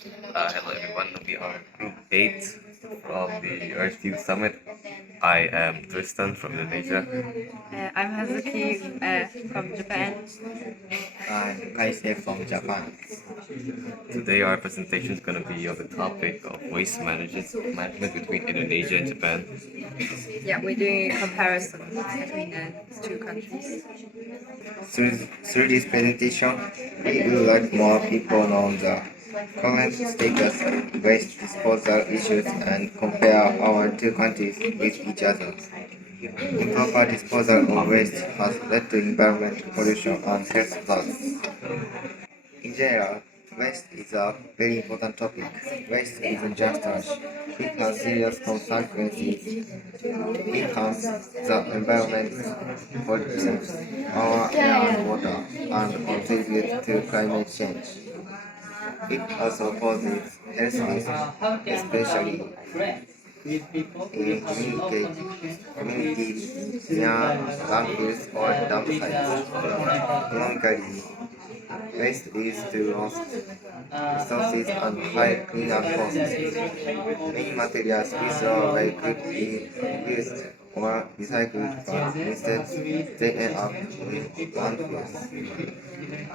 Hello everyone, we are Group 8 from the Earth Youth Summit. I am Tristan from Indonesia. I'm Hazuki from Japan. I'm Kaise from Japan. Today our presentation is going to be on the topic of waste management between Indonesia and Japan. Yeah, we're doing a comparison between the two countries. Through this presentation, we would like more people know the current status of waste disposal issues and compare our two countries with each other. Improper disposal of waste has led to environmental pollution and health hazards. In general, waste is a very important topic. Waste isn't just trash. It has serious consequences. It harms the environment, pollutes our air and water, and contributes to climate change. It also poses health risks, especially in communities near landfills or dump sites. Economically, waste leads to lost resources and high cleanup costs. Many materials we throw away could be used or recycled, but instead they end up in landfills.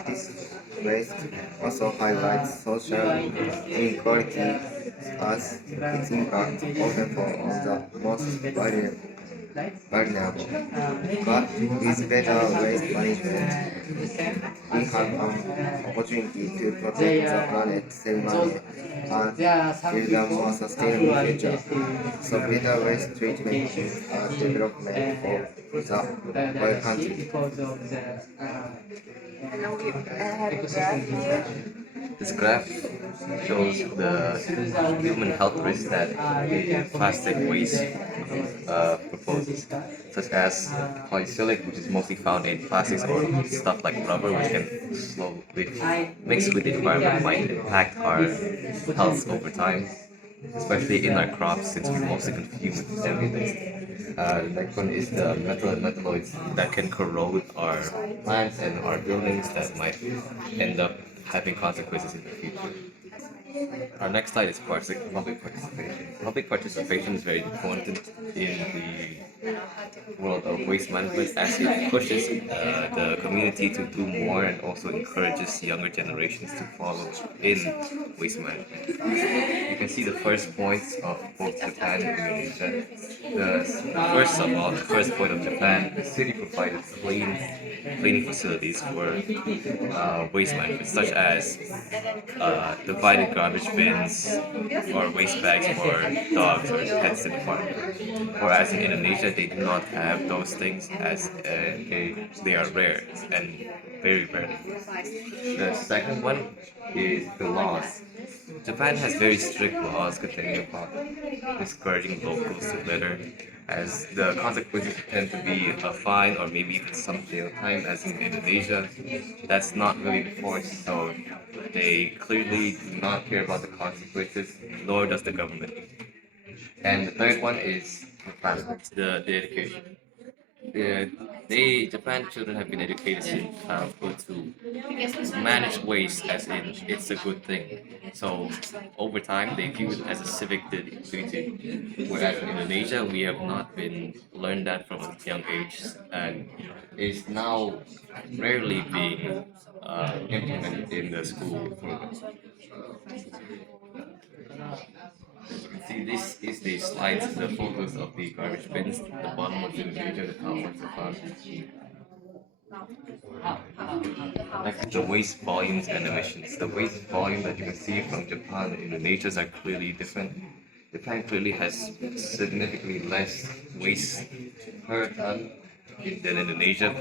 This waste also highlights social inequality as its impact often falls on the most vulnerable. But with better waste management, we have an opportunity to protect the planet, save money, and build a more sustainable future. So better waste treatment is a development for the whole country. And then we have a graph here. This graph shows the human health risks that the plastic waste proposes, such as polycylic, which is mostly found in plastics or stuff like rubber, which mixed with the environment might impact our health over time, especially in our crops since we mostly consume it every day. The next one is the metalloids that can corrode our plants and our buildings that might end up having consequences in the future. Our next slide is public participation. Public participation is very important in the world of waste management as it pushes the community to do more and also encourages younger generations to follow in waste management. You can see the first points of both Japan and Indonesia. The first point of Japan, the city provided cleaning facilities for waste management, such as divided garbage bins or waste bags for dogs or pets in the park. Whereas in Indonesia, they do not have those things as they are rare and very rare. The second one is the laws. Japan has very strict laws containing about discouraging locals to litter, as the consequences tend to be a fine or maybe even some jail time, as in Indonesia. That's not really enforced, so they clearly do not care about the consequences, nor does the government. And the third one is the education. Yeah, Japan children have been educated since childhood to manage waste as in it's a good thing. So over time they view it as a civic duty. Whereas in Indonesia we have not been learned that from a young age and is now rarely being implemented in the school program. As you can see, this is the slides, the photos of the garbage bins. The bottom one's Indonesia, the top one's Japan. Next, the waste volumes and emissions. The waste volume that you can see from Japan and Indonesia are clearly different. Japan clearly has significantly less waste per ton than Indonesia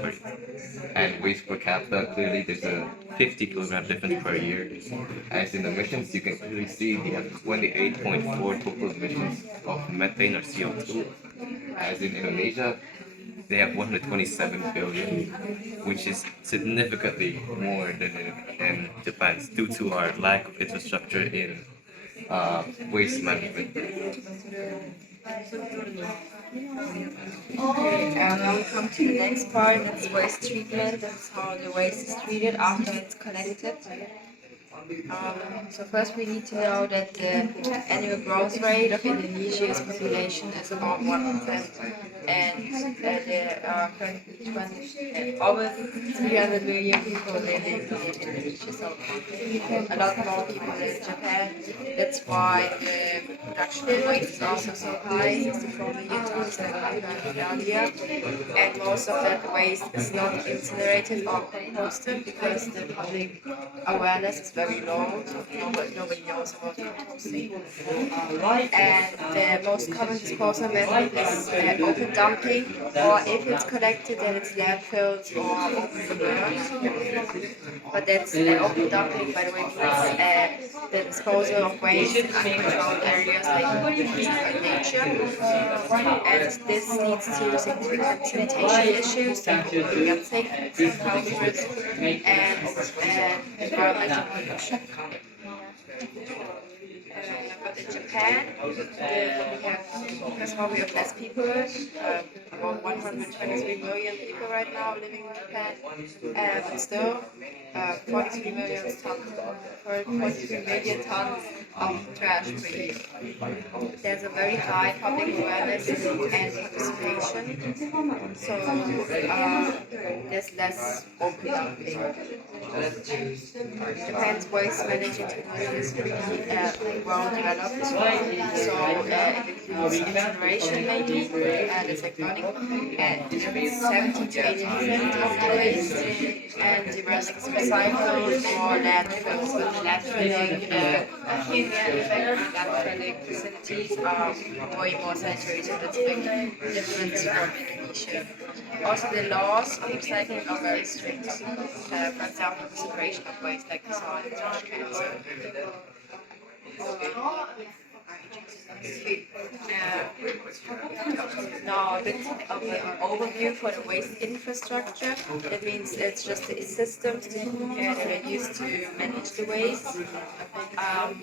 and waste per capita. Clearly, there's a 50 kilogram difference per year. As in emissions, you can clearly see we have 28.4 total emissions of methane or CO2. As in Indonesia, they have 127 billion, which is significantly more than in Japan due to our lack of infrastructure in waste management. Okay, and now we come to the next part. That's waste treatment. That's how the waste is treated after it's collected. So first we need to know that the annual growth rate of Indonesia's population is about 1%, and there are currently almost 300 million people living in Indonesia, so a lot more people than in Japan. That's why the production rate is also so high, 64 million tons like we heard earlier, and most of that waste is not incinerated or composted because the public awareness is very low, so nobody knows about composting. And the most common disposal method is open dumping, or if it's collected, then it's landfills or open burns. But that's open dumping, by the way, means the disposal of waste in uncontrolled areas like nature. And this leads to significant sanitation issues, including gut safety, health risk, and environmental pollution. But in Japan, we have, because we have less people, about 123 million people right now living in Japan, but still 43 million tons of trash per year. There's a very high public awareness and participation, so there's less open dumping. Japan's waste management technology is really well developed, so it includes incineration mainly, that's like burning, and 70 to 80% of the waste, and the rest is recycled or landfills. So landfilling facilities are way more saturated. That's a big difference from Indonesia. Also, the laws of recycling are very strict. For example, the separation of waste, like we saw in trash cans. Now a bit of an overview for the waste infrastructure. That means it's just the systems that are used to manage the waste. And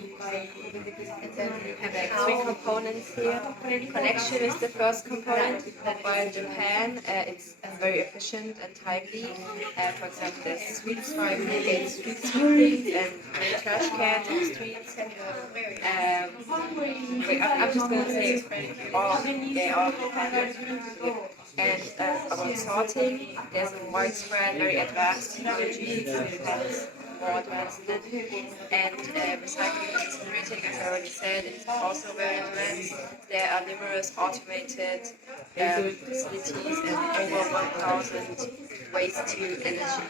then we have like three components here. Connection is the first component, while in Japan it's very efficient and timely. For example, there's street sweeping and trash cans on the streets. I'm just going to say they all dependent. And about sorting, there's a widespread, very advanced technology. Depends more advanced than and recycling and incinerating, as I already said, is also very advanced. There are numerous automated facilities and over 1,000 waste to energy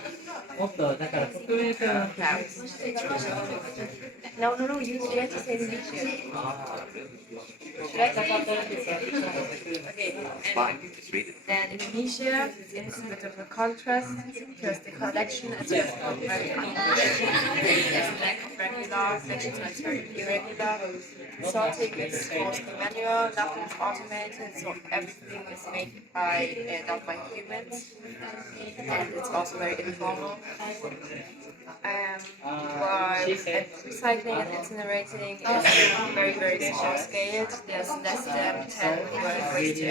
plants. No, you have to say Indonesia. Should I say okay, Fine, just read it. then Indonesia is a bit of a contrast because the collection is just not very unconventional. There's a lack of regular collection, so it's very irregular. Sorting is mostly manual, nothing's automated, so everything is made done by humans, and it's also very informal. While recycling and incinerating is very, very small scaled. There's less than 10 waste to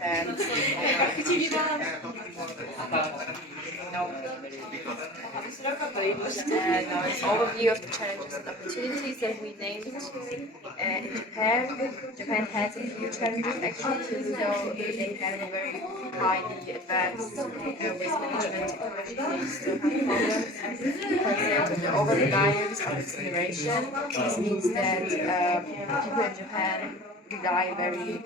energy plants. Now an overview of the challenges and opportunities that we named in Japan. Japan has a few challenges actually, even though they have a very highly advanced waste management technology. They still have problems. For example, the over-reliance on incineration. This means that people in Japan rely very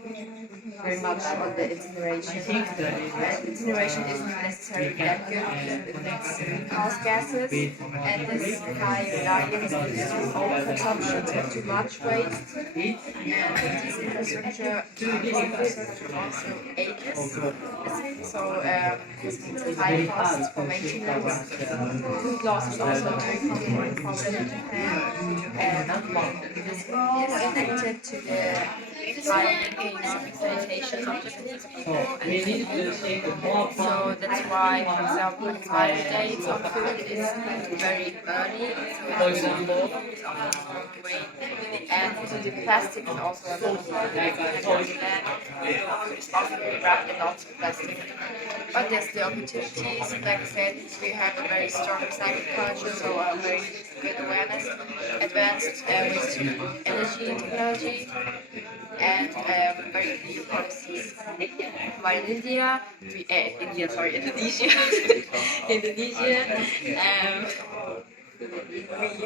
much on the incineration. And incineration isn't necessarily that good because it makes greenhouse gases, and this high reliance leads to overconsumption, so too much waste. And this infrastructure also ages. So this means high costs for maintenance. Food loss is also a very common problem in Japan, and this is connected to the high sanitation of Japanese people. So that's why, for example, expiry dates on food is very early. So it's and the plastic is also a big problem. Food is often wrapped in lots of plastic. But there's the opportunities. Like I said, we have a very strong recycling culture, so a very good awareness, advanced waste energy technology, and very clear policies. While in Indonesia, we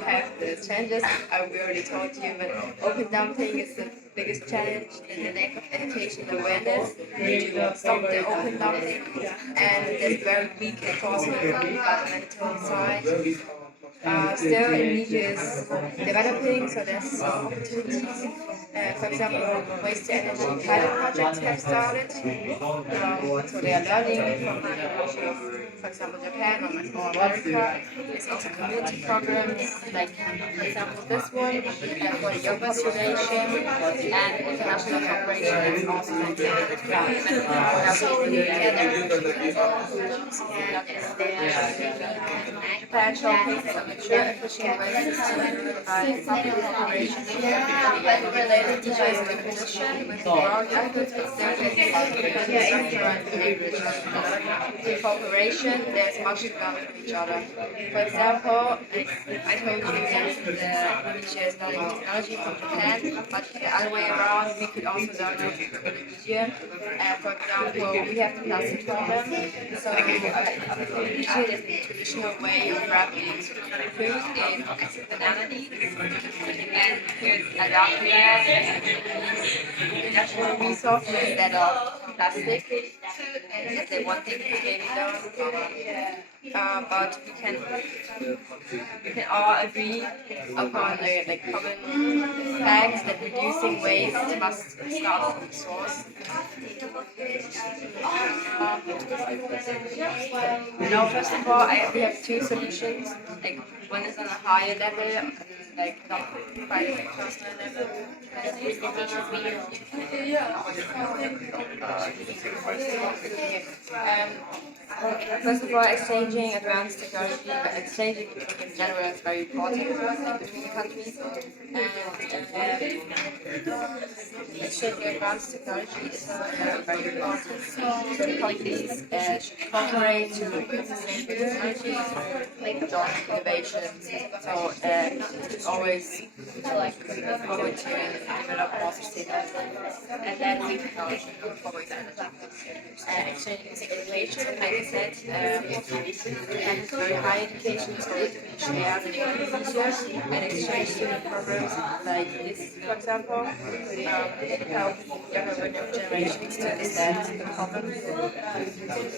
have the challenges. We already told you, but open dumping is the biggest challenge. And the lack of education awareness to stop the open dumping, and there's very weak enforcement from the governmental side. Still, Indonesia is developing, so there's some opportunities. For example, waste to energy pilot projects have started. So they are learning from the technology of, for example, Japan or America. There's also community programs, like, for example, this one for the young population, and international cooperation is also helping Japan showcases a mature, efficient waste system by public cooperation. Indonesia is in a position with growing efforts, but still facing infrastructure and cooperation. There's much to learn from each other. For example, I told you that Indonesia is learning technology from Japan, but the other way around, we could also learn from Indonesia. For example, we have the plastic problem. So Indonesia is the traditional way of wrapping food in nationality, and with Latvia, natural resources that are plastic, and they want things to maybe learn. But we can all agree upon like common facts that reducing waste must start from the source. Now, first of all, we have two solutions. Like one is on a higher level, like not quite like personal level. First of all, exchanging advanced technology, but exchanging in general is very important between the countries. Exchanging advanced technology is very important. So the countries should cooperate to improve sustainable technologies, like joint innovations. So always forward to develop more sustainable, and then we can also move forward exchanging education. Like I said, Japan has very high education, so we can share the Indonesia and exchange student programs like this, for example, help younger generations to understand the problems.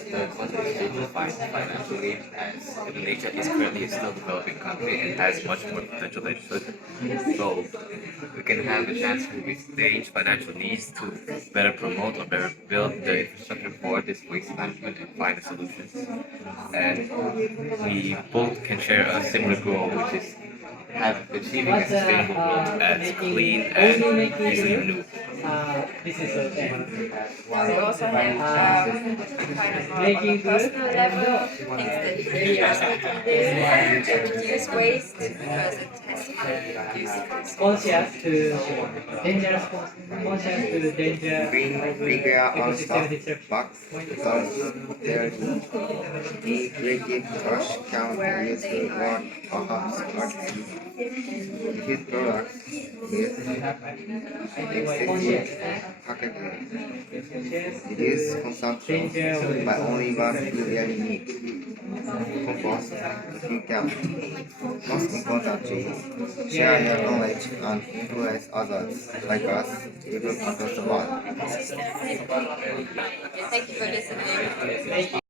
The quantitative financially, as Indonesia is currently still a developing country and has much more potential than it should. So we can have a chance to exchange financial needs to better promote or better build the infrastructure for this waste management and find solutions. And we both can share a similar goal, which is have achieving a sustainable growth as clean and easily renewable. This is okay. Now we also have kind of on a personal level things that we personally can do to reduce waste because it has to be reduced. Conscious to dangerous, conscious to danger. Figure out stuff, box, because there the creative trash can be used to work perhaps artistic. His products with excessive packaging. Reduce consumption by only one you really need. Compost if you can. Most importantly, share your knowledge and influence others like us even across the world. Thank you for listening.